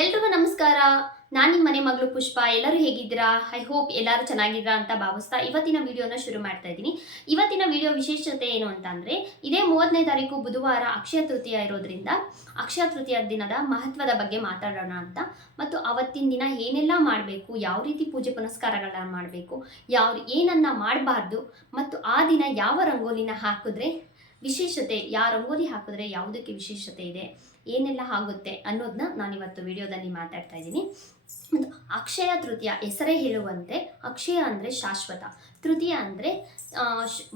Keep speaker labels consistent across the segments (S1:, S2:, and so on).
S1: ಎಲ್ರಿಗೂ ನಮಸ್ಕಾರ. ನಾನು ನಿಮ್ಮ ಮನೆ ಮಗಳು ಪುಷ್ಪ. ಎಲ್ಲರೂ ಹೇಗಿದ್ದೀರಾ? ಐ ಹೋಪ್ ಎಲ್ಲರೂ ಚೆನ್ನಾಗಿದ್ದೀರಾ ಅಂತ ಭಾವಿಸ್ತಾ ಇವತ್ತಿನ ವಿಡಿಯೋನ ಶುರು ಮಾಡ್ತಾ ಇದ್ದೀನಿ. ಇವತ್ತಿನ ವಿಡಿಯೋ ವಿಶೇಷತೆ ಏನು ಅಂತ ಅಂದರೆ ಇದೇ ಮೂವತ್ತನೇ ತಾರೀಕು ಬುಧವಾರ ಅಕ್ಷಯ ತೃತೀಯ ಇರೋದ್ರಿಂದ ಅಕ್ಷಯ ತೃತೀಯ ದಿನದ ಮಹತ್ವದ ಬಗ್ಗೆ ಮಾತಾಡೋಣ ಅಂತ. ಮತ್ತು ಅವತ್ತಿನ ದಿನ ಏನೆಲ್ಲ ಮಾಡಬೇಕು, ಯಾವ ರೀತಿ ಪೂಜೆ ಪುನಸ್ಕಾರಗಳನ್ನ ಮಾಡಬೇಕು ಯಾವ ಏನನ್ನ ಮಾಡಬಾರ್ದು, ಮತ್ತು ಆ ದಿನ ಯಾವ ರಂಗೋಲಿನ ಹಾಕಿದ್ರೆ ವಿಶೇಷತೆ, ಯಾವ ರಂಗೋಲಿ ಹಾಕಿದ್ರೆ ಯಾವುದಕ್ಕೆ ವಿಶೇಷತೆ ಇದೆ ಏನೆಲ್ಲ ಆಗುತ್ತೆ ಅನ್ನೋದನ್ನ ನಾನಿವತ್ತು ವಿಡಿಯೋದಲ್ಲಿ ಮಾತಾಡ್ತಾ ಇದ್ದೀನಿ. ಅಕ್ಷಯ ತೃತೀಯ ಹೆಸರೇ ಹೇಳುವಂತೆ ಅಕ್ಷಯ ಅಂದರೆ ಶಾಶ್ವತ. ತೃತೀಯ ಅಂದರೆ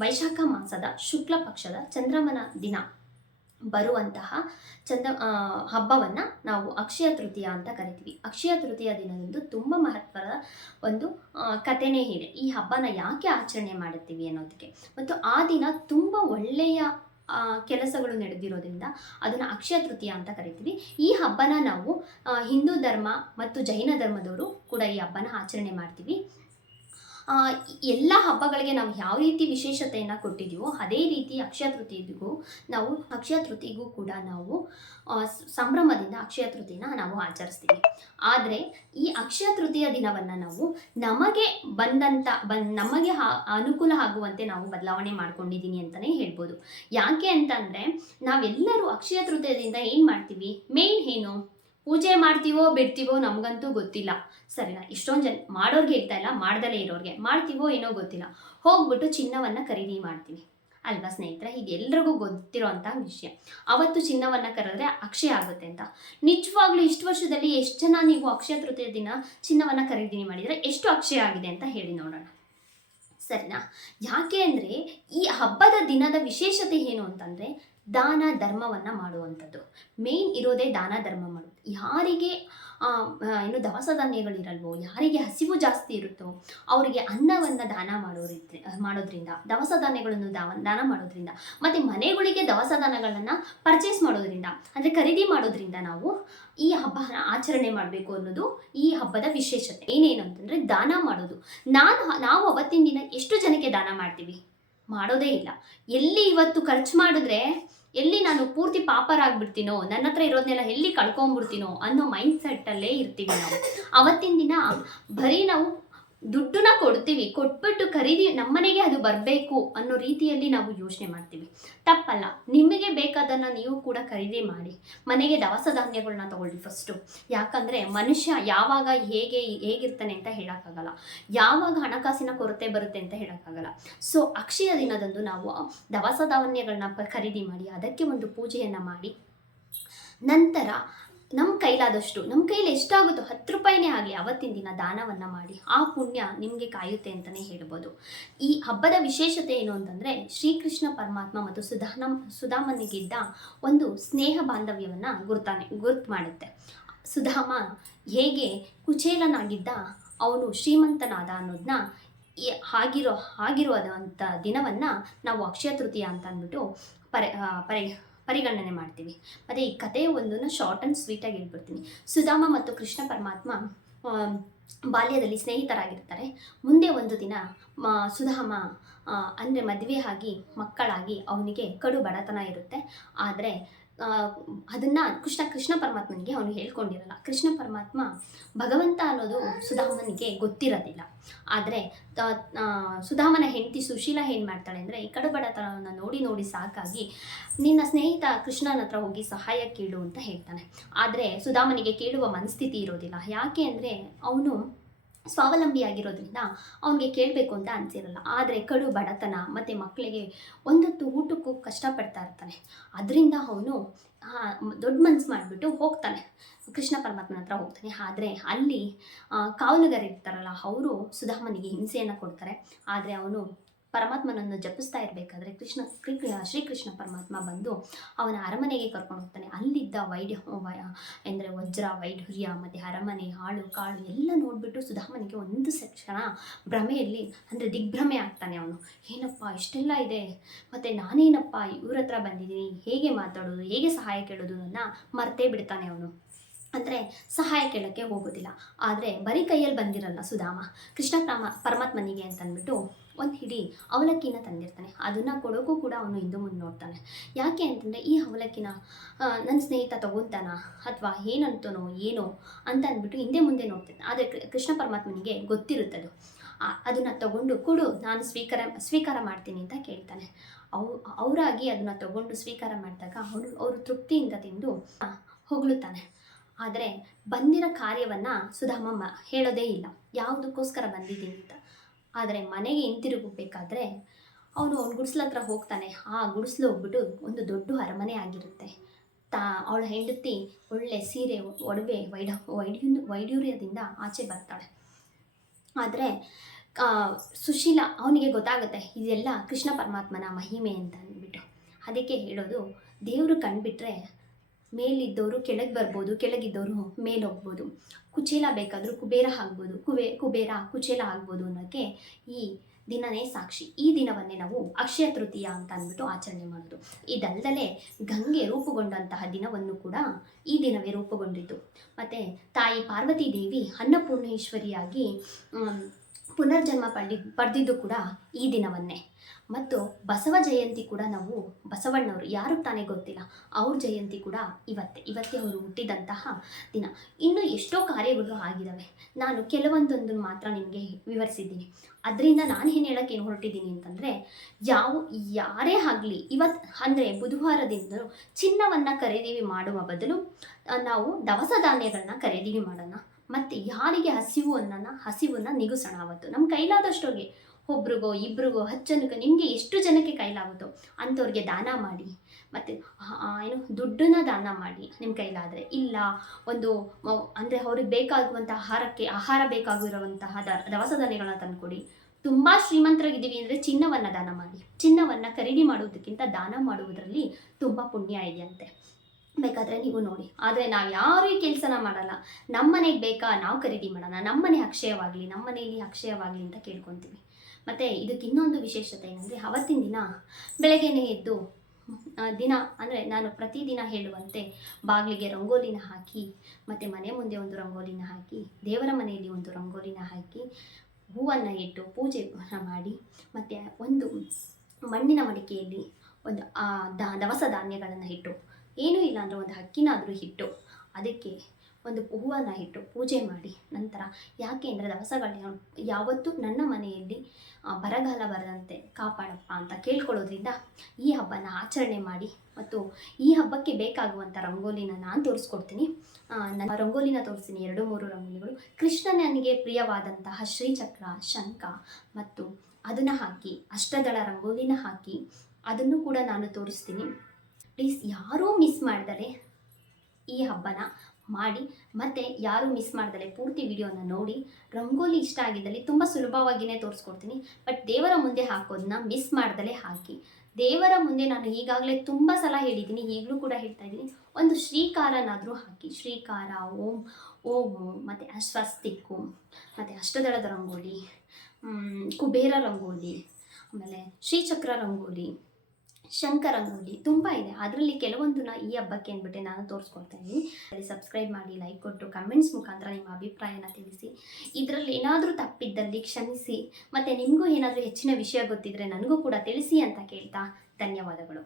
S1: ವೈಶಾಖ ಮಾಸದ ಶುಕ್ಲ ಪಕ್ಷದ ಚಂದ್ರಮನ ದಿನ ಬರುವಂತಹ ಚಂದ್ರ ಹಬ್ಬವನ್ನು ನಾವು ಅಕ್ಷಯ ತೃತೀಯ ಅಂತ ಕರಿತೀವಿ. ಅಕ್ಷಯ ತೃತೀಯ ದಿನದಂದು ತುಂಬ ಮಹತ್ವದ ಒಂದು ಕಥೆನೇ ಇದೆ. ಈ ಹಬ್ಬನ ಯಾಕೆ ಆಚರಣೆ ಮಾಡುತ್ತೀವಿ ಅನ್ನೋದಕ್ಕೆ. ಮತ್ತು ಆ ದಿನ ತುಂಬ ಒಳ್ಳೆಯ ಕೆಲಸಗಳು ನಡೆದಿರೋದ್ರಿಂದ ಅದನ್ನು ಅಕ್ಷಯ ತೃತೀಯ ಅಂತ ಕರಿತೀವಿ. ಈ ಹಬ್ಬನ ನಾವು ಹಿಂದೂ ಧರ್ಮ ಮತ್ತು ಜೈನ ಧರ್ಮದವರು ಕೂಡ ಈ ಹಬ್ಬನ ಆಚರಣೆ ಮಾಡ್ತೀವಿ. ಎಲ್ಲ ಹಬ್ಬಗಳಿಗೆ ನಾವು ಯಾವ ರೀತಿ ವಿಶೇಷತೆಯನ್ನು ಕೊಟ್ಟಿದ್ದೀವೋ ಅದೇ ರೀತಿ ಅಕ್ಷಯ ತೃತೀಯಗೂ ನಾವು ಅಕ್ಷಯ ತೃತೀಯಗೂ ಕೂಡ ನಾವು ಸಂಭ್ರಮದಿಂದ ಅಕ್ಷಯ ತೃತೀಯನ ನಾವು ಆಚರಿಸ್ತೀವಿ. ಆದರೆ ಈ ಅಕ್ಷಯ ತೃತೀಯ ದಿನವನ್ನು ನಾವು ನಮಗೆ ಬಂದಂಥ ಬನ್ ನಮಗೆ ಅನುಕೂಲ ಆಗುವಂತೆ ನಾವು ಬದಲಾವಣೆ ಮಾಡ್ಕೊಂಡಿದ್ದೀನಿ ಅಂತಲೇ ಹೇಳ್ಬೋದು. ಯಾಕೆ ಅಂತಂದರೆ ನಾವೆಲ್ಲರೂ ಅಕ್ಷಯ ತೃತೀಯದಿಂದ ಏನು ಮಾಡ್ತೀವಿ? ಮೇನ್ ಏನು? ಪೂಜೆ ಮಾಡ್ತೀವೋ, ಬಿಡ್ತೀವೋ ನಮಗಂತೂ ಗೊತ್ತಿಲ್ಲ. ಸರಿನಾ? ಇಷ್ಟೊಂದು ಜನ ಮಾಡೋರ್ಗೆ ಇರ್ತಾ ಇಲ್ಲ, ಮಾಡ್ದಲೇ ಇರೋರಿಗೆ. ಮಾಡ್ತೀವೋ ಏನೋ ಗೊತ್ತಿಲ್ಲ. ಹೋಗ್ಬಿಟ್ಟು ಚಿನ್ನವನ್ನು ಖರೀದಿ ಮಾಡ್ತೀವಿ. ಅಲ್ವಾ ಸ್ನೇಹಿತರೆ? ಇದು ಎಲ್ರಿಗೂ ಗೊತ್ತಿರೋವಂಥ ವಿಷಯ. ಅವತ್ತು ಚಿನ್ನವನ್ನು ಕರೆದ್ರೆ ಅಕ್ಷಯ ಆಗುತ್ತೆ ಅಂತ. ನಿಜವಾಗ್ಲೂ ಇಷ್ಟು ವರ್ಷದಲ್ಲಿ ಎಷ್ಟು ಜನ ನೀವು ಅಕ್ಷಯ ತೃತೀಯ ದಿನ ಚಿನ್ನವನ್ನು ಖರೀದಿ ಮಾಡಿದರೆ ಎಷ್ಟು ಅಕ್ಷಯ ಆಗಿದೆ ಅಂತ ಹೇಳಿ ನೋಡೋಣ. ಸರಿನಾ? ಯಾಕೆ ಅಂದರೆ ಈ ಹಬ್ಬದ ದಿನದ ವಿಶೇಷತೆ ಏನು ಅಂತಂದರೆ ದಾನ ಧರ್ಮವನ್ನು ಮಾಡುವಂಥದ್ದು. ಮೇನ್ ಇರೋದೇ ದಾನ ಧರ್ಮ ಮಾಡೋದು ಯಾರಿಗೆ ಏನು ದವಸ ಧಾನ್ಯಗಳಿರಲ್ವೋ ಯಾರಿಗೆ ಹಸಿವು ಜಾಸ್ತಿ ಇರುತ್ತೋ, ಅವರಿಗೆ ಅನ್ನವನ್ನು ದಾನ ಮಾಡೋರಿದ್ರೆ, ಮಾಡೋದ್ರಿಂದ ದವಸ ಧಾನ್ಯಗಳನ್ನು ದಾನ ಮಾಡೋದ್ರಿಂದ, ಮತ್ತು ಮನೆಗಳಿಗೆ ದವಸ ಧಾನ್ಯಗಳನ್ನು ಪರ್ಚೇಸ್ ಮಾಡೋದ್ರಿಂದ, ಅಂದರೆ ಖರೀದಿ ಮಾಡೋದ್ರಿಂದ ನಾವು ಈ ಹಬ್ಬನ ಆಚರಣೆ ಮಾಡಬೇಕು ಅನ್ನೋದು ಈ ಹಬ್ಬದ ವಿಶೇಷತೆ. ಏನೇನು ಅಂತಂದರೆ ದಾನ ಮಾಡೋದು. ನಾನು, ನಾವು ಅವತ್ತಿನ ದಿನ ಎಷ್ಟು ಜನಕ್ಕೆ ದಾನ ಮಾಡ್ತೀವಿ? ಮಾಡೋದೇ ಇಲ್ಲ. ಎಲ್ಲಿ ಇವತ್ತು ಖರ್ಚು ಮಾಡಿದ್ರೆ ಎಲ್ಲಿ ನಾನು ಪೂರ್ತಿ ಪಾಪರಾಗ್ಬಿಡ್ತೀನೋ, ನನ್ನ ಹತ್ರ ಇರೋದನ್ನೆಲ್ಲ ಎಲ್ಲಿ ಕಳ್ಕೊಂಡ್ಬಿಡ್ತೀನೋ ಅನ್ನೋ ಮೈಂಡ್ ಸೆಟ್ಟಲ್ಲೇ ಇರ್ತೀವಿ ನಾವು. ಅವತ್ತಿನ ದಿನ ಬರೀ ನಾವು ದುಡ್ಡನ್ನ ಕೊಡ್ತೀವಿ, ಕೊಟ್ಬಿಟ್ಟು ಖರೀದಿ ನಮ್ಮನೆಗೆ ಅದು ಬರಬೇಕು ಅನ್ನೋ ರೀತಿಯಲ್ಲಿ ನಾವು ಯೋಚನೆ ಮಾಡ್ತೀವಿ. ತಪ್ಪಲ್ಲ, ನಿಮಗೆ ಬೇಕಾದನ್ನು ನೀವು ಕೂಡ ಖರೀದಿ ಮಾಡಿ. ಮನೆಗೆ ದವಸ ಧಾನ್ಯಗಳನ್ನ ತಗೊಳ್ಳಿ ಫಸ್ಟು ಯಾಕಂದರೆ ಮನುಷ್ಯ ಯಾವಾಗ ಹೇಗೆ ಹೇಗಿರ್ತಾನೆ ಅಂತ ಹೇಳೋಕ್ಕಾಗಲ್ಲ. ಯಾವಾಗ ಹಣಕಾಸಿನ ಕೊರತೆ ಬರುತ್ತೆ ಅಂತ ಹೇಳೋಕ್ಕಾಗಲ್ಲ. ಸೊ ಅಕ್ಷಯ ದಿನದಂದು ನಾವು ದವಸ ಧಾನ್ಯಗಳನ್ನ ಖರೀದಿ ಮಾಡಿ, ಅದಕ್ಕೆ ಒಂದು ಪೂಜೆಯನ್ನು ಮಾಡಿ. ನಂತರ ನಮ್ಮ ಕೈಲಾದಷ್ಟು ನಮ್ಮ ಕೈಲಿ ಎಷ್ಟಾಗುತ್ತೋ ಹತ್ತು ರೂಪಾಯಿನೇ ಆಗಲಿ ಅವತ್ತಿನ ದಿನ ದಾನವನ್ನು ಮಾಡಿ ಆ ಪುಣ್ಯ ನಿಮಗೆ ಕಾಯುತ್ತೆ ಅಂತಲೇ ಹೇಳ್ಬೋದು. ಈ ಹಬ್ಬದ ವಿಶೇಷತೆ ಏನು ಅಂತಂದರೆ ಶ್ರೀಕೃಷ್ಣ ಪರಮಾತ್ಮ ಮತ್ತು ಸುಧಾನ, ಸುಧಾಮನಿಗಿದ್ದ ಒಂದು ಸ್ನೇಹ ಬಾಂಧವ್ಯವನ್ನು ಗುರುತಾನೆ, ಗುರುತು ಮಾಡುತ್ತೆ. ಸುಧಾಮ ಹೇಗೆ ಕುಚೇಲನಾಗಿದ್ದ, ಅವನು ಶ್ರೀಮಂತನಾದ ಅನ್ನೋದನ್ನ ಆಗಿರೋ ಆಗಿರುವಂಥ ದಿನವನ್ನು ನಾವು ಅಕ್ಷಯ ತೃತೀಯ ಅಂತ ಅಂದ್ಬಿಟ್ಟು ಪರೆ ಪರಿ ಪರಿಗಣನೆ ಮಾಡ್ತೀವಿ. ಮತ್ತು ಈ ಕಥೆ ಒಂದನ್ನು ಶಾರ್ಟ್ ಆ್ಯಂಡ್ ಸ್ವೀಟಾಗಿ ಹೇಳ್ಬಿಡ್ತೀನಿ. ಸುಧಾಮ ಮತ್ತು ಕೃಷ್ಣ ಪರಮಾತ್ಮ ಬಾಲ್ಯದಲ್ಲಿ ಸ್ನೇಹಿತರಾಗಿರ್ತಾರೆ. ಮುಂದೆ ಒಂದು ದಿನ ಮ ಸುಧಾಮ ಅಂದರೆ ಮದುವೆ ಆಗಿ ಮಕ್ಕಳಾಗಿ ಅವನಿಗೆ ಕಡು ಬಡತನ ಇರುತ್ತೆ. ಆದರೆ ಅದನ್ನು ಕೃಷ್ಣ ಕೃಷ್ಣ ಪರಮಾತ್ಮನಿಗೆ ಅವನು ಹೇಳ್ಕೊಂಡಿರಲ್ಲ. ಕೃಷ್ಣ ಪರಮಾತ್ಮ ಭಗವಂತ ಅನ್ನೋದು ಸುಧಾಮನಿಗೆ ಗೊತ್ತಿರೋದಿಲ್ಲ. ಆದರೆ ಸುಧಾಮನ ಹೆಂಡತಿ ಸುಶೀಲ ಏನು ಮಾಡ್ತಾಳೆ ಅಂದರೆ, ಈ ಕಡುಬಡತನವನ್ನು ನೋಡಿ ನೋಡಿ ಸಾಕಾಗಿ ನಿನ್ನ ಸ್ನೇಹಿತ ಕೃಷ್ಣನ ಹತ್ರ ಹೋಗಿ ಸಹಾಯ ಕೇಳು ಅಂತ ಹೇಳ್ತಾನೆ. ಆದರೆ ಸುಧಾಮನಿಗೆ ಕೇಳುವ ಮನಸ್ಥಿತಿ ಇರೋದಿಲ್ಲ. ಯಾಕೆ ಅಂದರೆ ಅವನು ಸ್ವಾವಲಂಬಿಯಾಗಿರೋದ್ರಿಂದ ಅವನಿಗೆ ಕೇಳಬೇಕು ಅಂತ ಅನಿಸಿರಲ್ಲ. ಆದರೆ ಕಡು ಬಡತನ ಮತ್ತು ಮಕ್ಕಳಿಗೆ ಒಂದೊತ್ತು ಊಟಕ್ಕೂ ಕಷ್ಟಪಡ್ತಾ ಇರ್ತಾನೆ. ಅದರಿಂದ ಅವನು ದೊಡ್ಡ ಮನಸ್ಸು ಮಾಡಿಬಿಟ್ಟು ಹೋಗ್ತಾನೆ. ಕೃಷ್ಣ ಪರಮಾತ್ಮನ ಹತ್ರ ಹೋಗ್ತಾನೆ. ಆದರೆ ಅಲ್ಲಿ ಕಾವಲುಗಾರ ಇರ್ತಾರಲ್ಲ, ಅವರು ಸುಧಾಮನಿಗೆ ಹಿಂಸೆಯನ್ನು ಕೊಡ್ತಾರೆ. ಆದರೆ ಅವನು ಪರಮಾತ್ಮನನ್ನು ಜಪಿಸ್ತಾ ಇರಬೇಕಾದ್ರೆ ಕೃಷ್ಣ ಶ್ರೀ ಶ್ರೀಕೃಷ್ಣ ಪರಮಾತ್ಮ ಬಂದು ಅವನ ಅರಮನೆಗೆ ಕರ್ಕೊಂಡು ಹೋಗ್ತಾನೆ. ಅಲ್ಲಿದ್ದ ವೈಡ್ಯ ಅಂದರೆ ವಜ್ರ, ವೈಢೂರ್ಯ, ಮತ್ತು ಅರಮನೆ, ಹಾಳು, ಕಾಳು ಎಲ್ಲ ನೋಡಿಬಿಟ್ಟು ಸುಧಾಮನಿಗೆ ಒಂದು ಸೆಕ್ಷಣ ಭ್ರಮೆಯಲ್ಲಿ, ಅಂದರೆ ದಿಗ್ಭ್ರಮೆ ಆಗ್ತಾನೆ ಅವನು. ಏನಪ್ಪ, ಇಷ್ಟೆಲ್ಲ ಇದೆ? ಮತ್ತು ನಾನೇನಪ್ಪ, ಇವ್ರ ಹತ್ರ ಬಂದಿದ್ದೀನಿ, ಹೇಗೆ ಮಾತಾಡೋದು, ಹೇಗೆ ಸಹಾಯ ಕೇಳೋದು ನನ್ನ ಮರ್ತೇ ಬಿಡ್ತಾನೆ ಅವನು. ಅಂದರೆ ಸಹಾಯ ಕೇಳೋಕ್ಕೆ ಹೋಗೋದಿಲ್ಲ. ಆದರೆ ಬರೀ ಕೈಯಲ್ಲಿ ಬಂದಿರಲ್ಲ ಸುಧಾಮ, ಕೃಷ್ಣ ಪರಮ, ಪರಮಾತ್ಮನಿಗೆ ಅಂತಂದ್ಬಿಟ್ಟು ಒಂದು ಹಿಡಿ ಅವಲಕ್ಕಿನ ತಂದಿರ್ತಾನೆ. ಅದನ್ನು ಕೊಡೋಕ್ಕೂ ಕೂಡ ಅವನು ಹಿಂದೆ ಮುಂದೆ ನೋಡ್ತಾನೆ. ಯಾಕೆ ಅಂತಂದರೆ ಈ ಅವಲಕ್ಕಿನ ನನ್ನ ಸ್ನೇಹಿತ ತಗೊಂತಾನ? ಅಥವಾ ಏನಂತನೋ, ಏನೋ ಅಂತ ಅಂದ್ಬಿಟ್ಟು ಹಿಂದೆ ಮುಂದೆ ನೋಡ್ತಾನೆ ಆದರೆ ಕೃಷ್ಣ ಪರಮಾತ್ಮನಿಗೆ ಗೊತ್ತಿರುತ್ತದು ಅದನ್ನು ತಗೊಂಡು ಕೊಡು, ನಾನು ಸ್ವೀಕಾರ ಸ್ವೀಕಾರ ಮಾಡ್ತೀನಿ ಅಂತ ಕೇಳ್ತಾನೆ. ಅವು, ಅವರಾಗಿ ಅದನ್ನು ತಗೊಂಡು ಸ್ವೀಕಾರ ಮಾಡಿದಾಗ ಅವರು ಅವರು ತೃಪ್ತಿಯಿಂದ ತಿಂದು ಹೊಗಳುತ್ತಾನೆ. ಆದರೆ ಬಂದಿರೋ ಕಾರ್ಯವನ್ನು ಸುಧಾಮ ಮ ಹೇಳೋದೇ ಇಲ್ಲ. ಯಾವುದಕ್ಕೋಸ್ಕರ ಬಂದಿದ್ದೀನಿ ಅಂತ. ಆದರೆ ಮನೆಗೆ ಹಿಂತಿರುಗಬೇಕಾದ್ರೆ ಅವನು ಅವ್ನ ಗುಡಿಸ್ಲ ಹತ್ರ ಹೋಗ್ತಾನೆ. ಆ ಗುಡಿಸ್ಲು ಹೋಗ್ಬಿಟ್ಟು ಒಂದು ದೊಡ್ಡ ಅರಮನೆ ಆಗಿರುತ್ತೆ. ತಾ, ಅವಳ ಹೆಂಡತಿ ಒಳ್ಳೆ ಸೀರೆ, ಒಡವೆ, ವೈಡ, ವೈಡ್ಯು, ವೈಡ್ಯೂರ್ಯದಿಂದ ಆಚೆ ಬರ್ತಾಳೆ. ಆದರೆ ಸುಶೀಲ, ಅವನಿಗೆ ಗೊತ್ತಾಗುತ್ತೆ, ಇದೆಲ್ಲ ಕೃಷ್ಣ ಪರಮಾತ್ಮನ ಮಹಿಮೆ ಅಂತ ಅಂದ್ಬಿಟ್ಟು. ಅದಕ್ಕೆ ಹೇಳೋದು, ದೇವರು ಕಂಡುಬಿಟ್ರೆ ಮೇಲಿದ್ದವರು ಕೆಳಗೆ ಬರ್ಬೋದು, ಕೆಳಗಿದ್ದವರು ಮೇಲೆ ಹೋಗ್ಬೋದು. ಕುಚೇಲ ಬೇಕಾದರೂ ಕುಬೇರ ಆಗ್ಬೋದು ಕುಬೇ ಕುಬೇರ, ಕುಚೇಲ ಆಗ್ಬೋದು ಅನ್ನೋಕ್ಕೆ ಈ ದಿನನೇ ಸಾಕ್ಷಿ. ಈ ದಿನವನ್ನೇ ನಾವು ಅಕ್ಷಯ ತೃತೀಯ ಅಂತ ಅಂದ್ಬಿಟ್ಟು ಆಚರಣೆ ಮಾಡೋದು. ಇದಲ್ಲದೆ ಗಂಗೆ ರೂಪುಗೊಂಡಂತಹ ದಿನವನ್ನು ಕೂಡ ಈ ದಿನವೇ ರೂಪುಗೊಂಡಿತು. ಮತ್ತು ತಾಯಿ ಪಾರ್ವತಿ ದೇವಿ ಅನ್ನಪೂರ್ಣೇಶ್ವರಿಯಾಗಿ ಪುನರ್ಜನ್ಮ ಪಡಿ, ಪಡೆದಿದ್ದು ಕೂಡ ಈ ದಿನವನ್ನೇ. ಮತ್ತು ಬಸವ ಜಯಂತಿ ಕೂಡ ನಾವು ಬಸವಣ್ಣವರು, ಯಾರು ತಾನೇ ಗೊತ್ತಿಲ್ಲ, ಅವ್ರ ಜಯಂತಿ ಕೂಡ ಇವತ್ತೇ ಇವತ್ತೇ ಅವರು ಹುಟ್ಟಿದಂತಹ ದಿನ. ಇನ್ನು ಎಷ್ಟೋ ಕಾರ್ಯಗಳು ಆಗಿದ್ದಾವೆ ನಾನು ಕೆಲವೊಂದೊಂದು ಮಾತ್ರ ನಿಮಗೆ ವಿವರಿಸಿದ್ದೀನಿ. ಅದರಿಂದ ನಾನು ಏನು ಹೇಳೋಕ್ಕೆ ಏನು ಹೊರಟಿದ್ದೀನಿ ಅಂತಂದರೆ, ಯಾವ, ಯಾರೇ ಆಗಲಿ ಇವತ್ತು ಅಂದರೆ ಬುಧವಾರದಿಂದ ಚಿನ್ನವನ್ನು ಖರೀದಿ ಮಾಡುವ ಬದಲು ನಾವು ದವಸ ಧಾನ್ಯಗಳನ್ನ ಖರೀದಿ ಮಾಡೋಣ. ಮತ್ತು ಯಾರಿಗೆ ಹಸಿವು ಅನ್ನೋಣ ಹಸಿವನ್ನು ನಿಗಿಸೋಣ ಅವತ್ತು ನಮ್ಮ ಕೈಲಾದಷ್ಟೋಗೆ ಒಬ್ರಿಗೋ, ಇಬ್ರಿಗೋ ಜನಕ್ಕೆ ನಿಮಗೆ ಎಷ್ಟು ಜನಕ್ಕೆ ಕೈಲಾಗುತ್ತೋ ಅಂಥವ್ರಿಗೆ ದಾನ ಮಾಡಿ. ಮತ್ತು ಏನು, ದುಡ್ಡನ್ನ ದಾನ ಮಾಡಿ ನಿಮ್ಮ ಕೈಲಾದರೆ. ಇಲ್ಲ, ಒಂದು ಅಂದರೆ ಅವ್ರಿಗೆ ಬೇಕಾಗುವಂಥ ಆಹಾರಕ್ಕೆ, ಆಹಾರ ಬೇಕಾಗಿರುವಂತಹ ದವಸ ಧಾನ್ಯಗಳನ್ನ ತಂದುಕೊಡಿ. ತುಂಬ ಶ್ರೀಮಂತರಾಗಿದ್ದೀವಿ ಅಂದರೆ ಚಿನ್ನವನ್ನು ದಾನ ಮಾಡಿ. ಚಿನ್ನವನ್ನು ಖರೀದಿ ಮಾಡುವುದಕ್ಕಿಂತ ದಾನ ಮಾಡುವುದರಲ್ಲಿ ತುಂಬ ಪುಣ್ಯ ಇದೆಯಂತೆ. ಬೇಕಾದರೆ ನೀವು ನೋಡಿ. ಆದರೆ ನಾವು ಯಾರು ಈ ಕೆಲಸನ ಮಾಡಲ್ಲ. ನಮ್ಮ ಮನೆಗೆ ಬೇಕಾ ನಾವು ಖರೀದಿ ಮಾಡೋಣ. ನಮ್ಮ ಮನೆ ಅಕ್ಷಯವಾಗಲಿ ನಮ್ಮ ಮನೆಯಲ್ಲಿ ಅಕ್ಷಯವಾಗಲಿ ಅಂತ ಕೇಳ್ಕೊತೀವಿ. ಮತ್ತು ಇದಕ್ಕೆ ಇನ್ನೊಂದು ವಿಶೇಷತೆ ಏನಂದರೆ ಅವತ್ತಿನ ದಿನ ಬೆಳಗ್ಗೆನೆ ಎದ್ದು ದಿನ ಅಂದರೆ ನಾನು ಪ್ರತಿದಿನ ಹೇಳುವಂತೆ ಬಾಗಿಲಿಗೆ ರಂಗೋಲಿನ ಹಾಕಿ, ಮತ್ತು ಮನೆ ಮುಂದೆ ಒಂದು ರಂಗೋಲಿನ ಹಾಕಿ, ದೇವರ ಮನೆಯಲ್ಲಿ ಒಂದು ರಂಗೋಲಿನ ಹಾಕಿ, ಹೂವನ್ನು ಇಟ್ಟು ಪೂಜೆ ಮಾಡಿ, ಮತ್ತು ಒಂದು ಮಣ್ಣಿನ ಮಡಿಕೆಯಲ್ಲಿ ಒಂದು ದವಸ ಧಾನ್ಯಗಳನ್ನು ಇಟ್ಟು ಏನೂ ಇಲ್ಲ ಅಂದರೆ ಒಂದು ಹಕ್ಕಿನಾದರೂ ಹಿಟ್ಟು. ಅದಕ್ಕೆ ಒಂದು ಹೂವನ್ನು ಇಟ್ಟು ಪೂಜೆ ಮಾಡಿ ನಂತರ ಯಾಕೆ ಅಂದರೆ ದವಸಗಳನ್ನ ಯಾವತ್ತೂ ನನ್ನ ಮನೆಯಲ್ಲಿ ಬರಗಾಲ ಬರದಂತೆ ಕಾಪಾಡಪ್ಪ ಅಂತ ಕೇಳ್ಕೊಳ್ಳೋದ್ರಿಂದ ಈ ಹಬ್ಬನ ಆಚರಣೆ ಮಾಡಿ ಮತ್ತು ಈ ಹಬ್ಬಕ್ಕೆ ಬೇಕಾಗುವಂಥ ರಂಗೋಲಿನ ನಾನು ತೋರಿಸ್ಕೊಡ್ತೀನಿ. ನನ್ನ ರಂಗೋಲಿನ ತೋರಿಸ್ತೀನಿ. ಎರಡು, ಮೂರು ರಂಗೋಲಿಗಳು. ಕೃಷ್ಣನಿಗೆ ಪ್ರಿಯವಾದಂತಹ ಶ್ರೀಚಕ್ರ, ಶಂಖ ಮತ್ತು ಅದನ್ನು ಹಾಕಿ, ಅಷ್ಟದಳ ರಂಗೋಲಿನ ಹಾಕಿ ಅದನ್ನು ಕೂಡ ನಾನು ತೋರಿಸ್ತೀನಿ. ಪ್ಲೀಸ್ ಯಾರೂ ಮಿಸ್ ಮಾಡಿದರೆ ಈ ಹಬ್ಬನ ಮಾಡಿ. ಮತ್ತು ಯಾರೂ ಮಿಸ್ ಮಾಡ್ದಲೆ ಪೂರ್ತಿ ವಿಡಿಯೋನ ನೋಡಿ. ರಂಗೋಲಿ ಇಷ್ಟ ಆಗಿದ್ದಲ್ಲಿ ತುಂಬ ಸುಲಭವಾಗಿಯೇ ತೋರಿಸ್ಕೊಡ್ತೀನಿ. ಬಟ್ ದೇವರ ಮುಂದೆ ಹಾಕೋದನ್ನ ಮಿಸ್ ಮಾಡ್ದಲೇ ಹಾಕಿ. ದೇವರ ಮುಂದೆ ನಾನು ಈಗಾಗಲೇ ತುಂಬ ಸಲ ಹೇಳಿದ್ದೀನಿ, ಈಗಲೂ ಕೂಡ ಹೇಳ್ತಾ ಇದ್ದೀನಿ. ಒಂದು ಶ್ರೀಕಾರನಾದರೂ ಹಾಕಿ. ಶ್ರೀಕಾರ, ಓಂ ಓಂ ಮತ್ತು ಅಸ್ವಸ್ತಿಕ್ಕು ಮತ್ತು ಅಷ್ಟದಳದ ರಂಗೋಲಿ ಕುಬೇರ ರಂಗೋಲಿ, ಆಮೇಲೆ ಶ್ರೀಚಕ್ರ ರಂಗೋಲಿ ಶಂಕ ರಂಗೋಲಿ ತುಂಬ ಇದೆ. ಅದರಲ್ಲಿ ಕೆಲವೊಂದನ್ನ ಈ ಹಬ್ಬಕ್ಕೆ ಅಂದ್ಬಿಟ್ಟು ನಾನು ತೋರಿಸ್ಕೊಡ್ತಾ ಇದ್ದೀನಿ ಸಬ್ಸ್ಕ್ರೈಬ್ ಮಾಡಿ ಲೈಕ್ ಕೊಟ್ಟು ಕಮೆಂಟ್ಸ್ ಮುಖಾಂತರ ನಿಮ್ಮ ಅಭಿಪ್ರಾಯನ ತಿಳಿಸಿ. ಇದರಲ್ಲಿ ಏನಾದರೂ ತಪ್ಪಿದ್ದಲ್ಲಿ ಕ್ಷಮಿಸಿ. ಮತ್ತು ನಿಮಗೂ ಏನಾದರೂ ಹೆಚ್ಚಿನ ವಿಷಯ ಗೊತ್ತಿದ್ದರೆ ನನಗೂ ಕೂಡ ತಿಳಿಸಿ ಅಂತ ಕೇಳ್ತಾ ಧನ್ಯವಾದಗಳು.